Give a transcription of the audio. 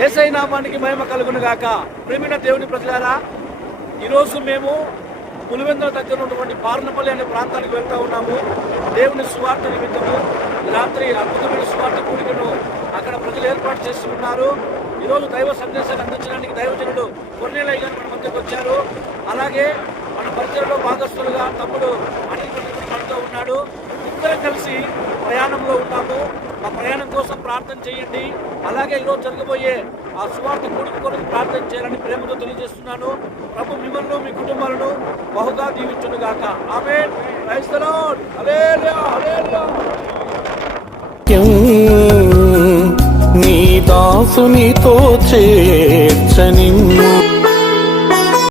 యేసయ్య నామానికి మహిమ కలుగును గాక. ప్రియమైన దేవుని ప్రజలారా, ఈరోజు మేము పులివెందుల దగ్గర ఉన్నటువంటి పార్నపల్లి అనే ప్రాంతానికి వెళ్తా ఉన్నాము. దేవుని సువార్త నిమిత్తము రాత్రి అద్భుతమైన సువార్త కూడికను అక్కడ ప్రజలు ఏర్పాటు చేస్తున్నారు. ఈరోజు దైవ సందేశాన్ని అందించడానికి దైవజనుడు కొన్నేళ్ళయ్య గారు మన మధ్యకు వచ్చారు. అలాగే మన పరిచయంలో భాగస్థులుగా తమ్ముడు అనిల్ మనతో ఉన్నాడు. ఇద్దరం కలిసి ప్రయాణంలో ఉన్నాము. ఆ ప్రయాణం కోసం ప్రార్థన చేయండి. అలాగే ఈరోజు జరగబోయే ఆ సువార్త కూడిక కొరకు ప్రార్థన చేయాలని ప్రేమతో తెలియజేస్తున్నాను. ప్రభు మిమ్మల్ని మీ కుటుంబాలను బహుగా దీవించును గాక. Amen. Praise the lord. Hallelujah, hallelujah. నీ దాసునితో చేర్చనిమ్ము.